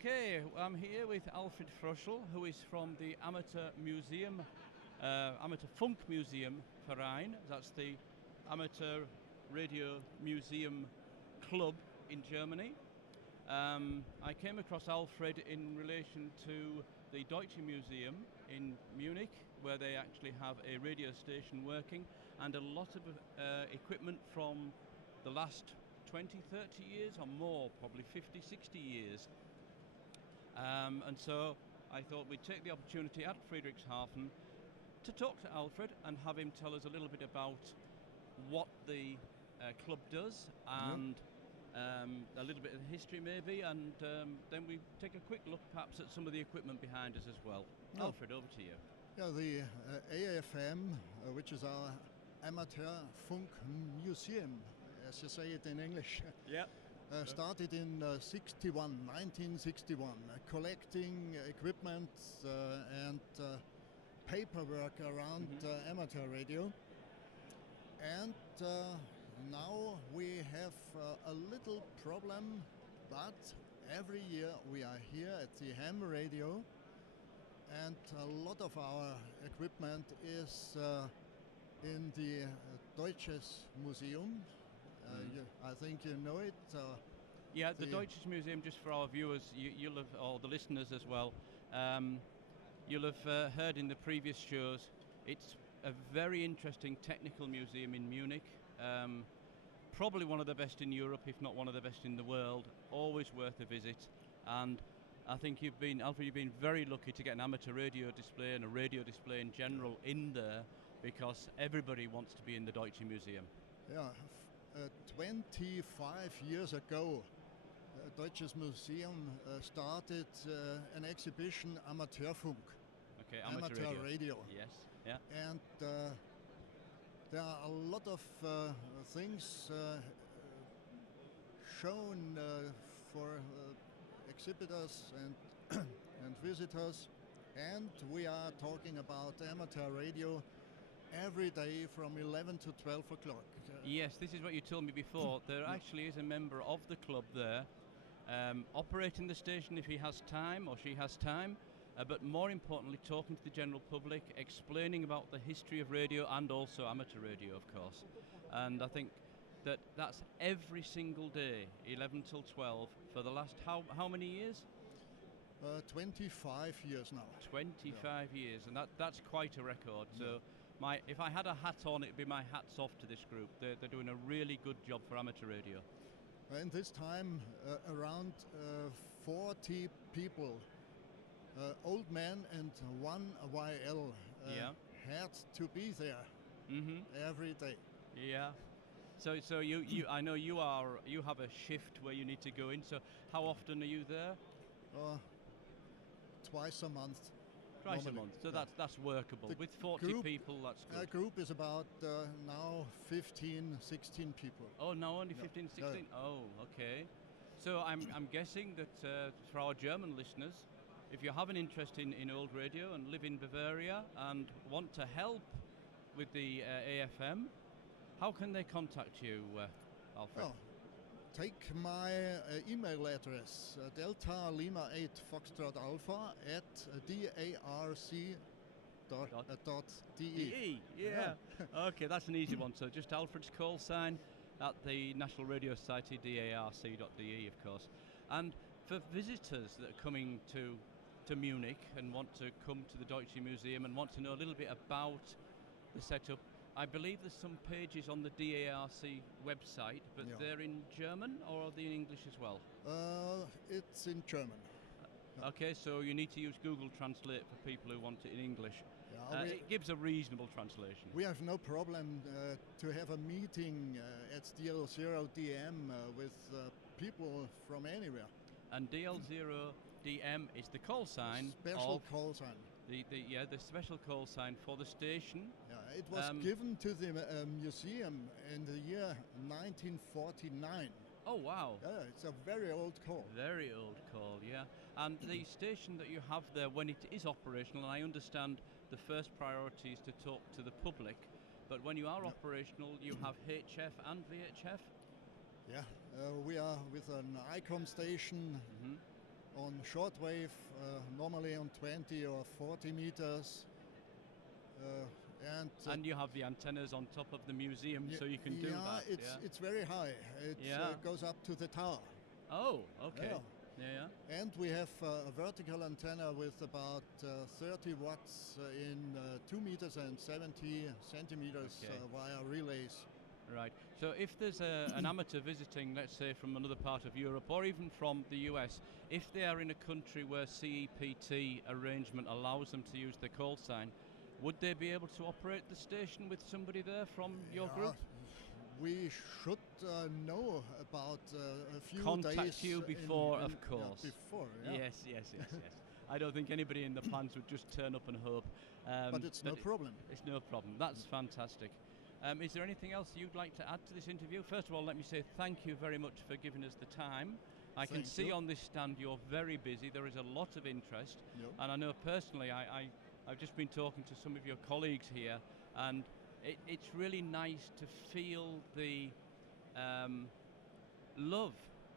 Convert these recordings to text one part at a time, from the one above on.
Okay, I'm here with Alfred Froeschi, who is from the Amateur Museum, Amateur Funk Museum Verein. That's the Amateur Radio Museum Club in Germany. I came across Alfred in relation to the Deutsche Museum in Munich, where they actually have a radio station working, and a lot of equipment from the last 20, 30 years or more, probably 50, 60 years. And so I thought we'd take the opportunity at Friedrichshafen to talk to Alfred and have him tell us a little bit about what the club does and a little bit of history maybe, and then we take a quick look perhaps at some of the equipment behind us as well. Alfred, over to you. Yeah, the AFM, which is our Amateur Funk Museum, as you say it in English. Yeah. Started in 1961, collecting equipment and paperwork around amateur radio. And now we have a little problem, but every year we are here at the ham radio, and a lot of our equipment is in the Deutsches Museum. I think you know it. Yeah, the Deutsches Museum, just for our viewers, you'll have, or the listeners as well, you'll have heard in the previous shows, it's a very interesting technical museum in Munich. Probably one of the best in Europe, if not one of the best in the world. Always worth a visit. And I think Alfred, you've been very lucky to get an amateur radio display and a radio display in general in there, because everybody wants to be in the Deutsche Museum. Yeah. 25 years ago, Deutsches Museum started an exhibition, Amateurfunk. Okay, amateur radio. Yes, yeah. And there are a lot of things shown for exhibitors and and visitors, and we are talking about amateur radio every day from 11 to 12 o'clock. Yes, this is what you told me before. There actually is a member of the club there operating the station if he has time or she has time, but more importantly talking to the general public, explaining about the history of radio and also amateur radio, of course. And I think that's every single day, 11 till 12, for the last how many years? 25 years now. 25 years, and that's quite a record. So if I had a hat on, it'd be my hats off to this group. They're doing a really good job for amateur radio. And this time, around 40 people, old men and one YL, had to be there every day. Yeah. So you I know you have a shift where you need to go in. So how often are you there? Twice a month. Twice a month, so that's workable. With 40 people, that's good. Our group is about now 15, 16 people. Oh, now only 15, 16? Oh, okay. So I'm guessing that for our German listeners, if you have an interest in old radio and live in Bavaria and want to help with the AFM, how can they contact you, Alfred? Oh, take my email address, Delta Lima 8 Foxtrot Alpha at darc.de. Yeah. Okay, that's an easy one. So just Alfred's call sign at the National Radio Society, darc.de, of course. And for visitors that are coming to Munich and want to come to the Deutsche Museum and want to know a little bit about the setup, I believe there's some pages on the DARC website, but they're in German, or are they in English as well? It's in German. Okay, so you need to use Google Translate for people who want it in English. It gives a reasonable translation. We have no problem to have a meeting at DL0DM with people from anywhere. And DL0DM is the call sign. Special call sign. The special call sign for the station. Yeah, it was given to the museum in the year 1949. Oh, wow. Yeah, it's a very old call. Very old call, yeah. And the station that you have there, when it is operational, and I understand the first priority is to talk to the public, but when you are operational, you have HF and VHF? Yeah, we are with an ICOM station on shortwave, normally on 20 or 40 meters. And you have the antennas on top of the museum, so you can do that. It's very high. It goes up to the tower. Oh, okay. Yeah. And we have a vertical antenna with about 30 watts in 2 meters and 70 centimeters via relays. Right. So if there's an amateur visiting, let's say from another part of Europe or even from the US, if they are in a country where CEPT arrangement allows them to use the call sign, would they be able to operate the station with somebody there from your group? We should know about a few Contact days you before, of course. Before, Yes. I don't think anybody in the plans would just turn up and hope. But it's no problem. It's no problem. That's fantastic. Is there anything else you'd like to add to this interview? First of all, let me say thank you very much for giving us the time. I can see on this stand you're very busy. There is a lot of interest. Yep. And I know personally, I've just been talking to some of your colleagues here, and it's really nice to feel the love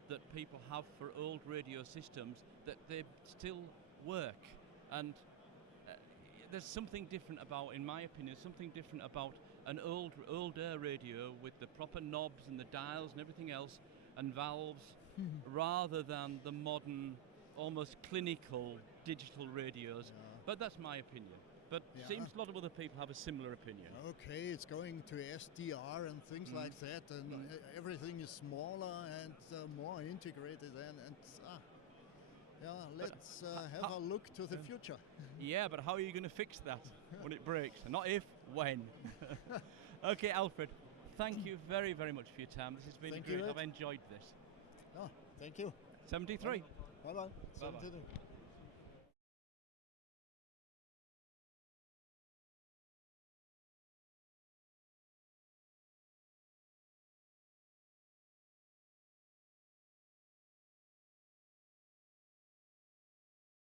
that people have for old radio systems, that they still work. And there's something different about, in my opinion, something different about an older radio with the proper knobs and the dials and everything else and valves, rather than the modern, almost clinical digital radios. But that's my opinion. But seems a lot of other people have a similar opinion. Okay, it's going to SDR and things like that, and everything is smaller and more integrated. Let's have a look to the future. Yeah, but how are you going to fix that when it breaks? Not if, when. Okay, Alfred, thank you very, very much for your time. This has been great. I've enjoyed this. Oh, thank you. 73. Bye-bye. 73.